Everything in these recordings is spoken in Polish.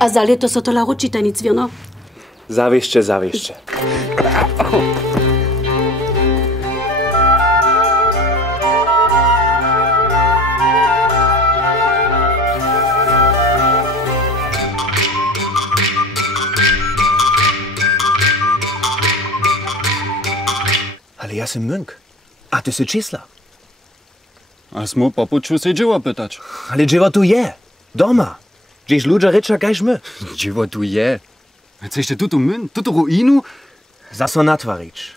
A za leto so to la ročita nic vierno? Zawieszcze. Ale ja sam Mönk. A ty si Czesław. A smo popuču se dživo pytać. Ale dzieło tu je. Doma. Gdzieś ludzie rycza kajż my. Dživo tu je. Chceš tuto myn, tuto ruinu? Zaso natvarić.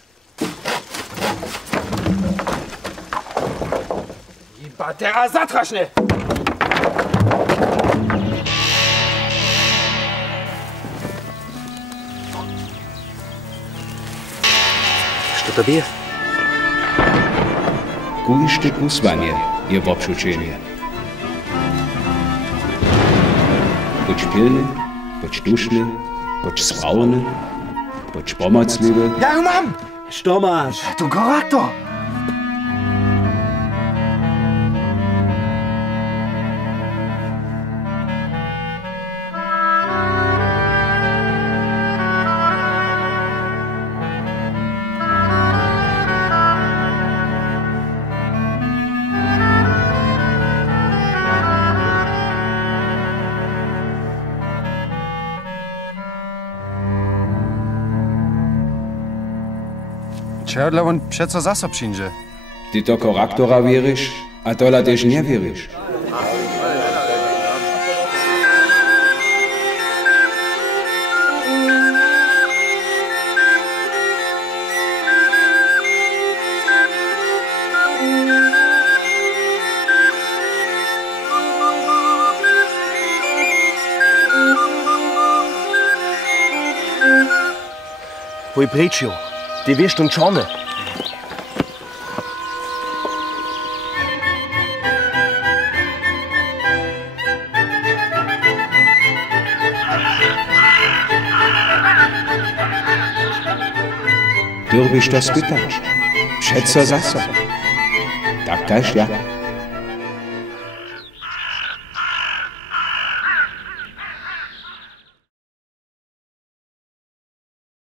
Iba teraz zatrašne! Co to bije? Kujšte usłanie je w obszuczenie. Bądź pilny, bądź duszny, bądź sprawny, bądź pomocliwy. Ja ją mam! Co masz? Tu koraktor! Czerle on przeco zaso przyjdzie. Ty to koraktora wierzysz, a tola też nie wierzysz. Poj prečjo. Ty wiesz tą czonę. Ty byś to spytać. Przeco zaso? Tak też ja.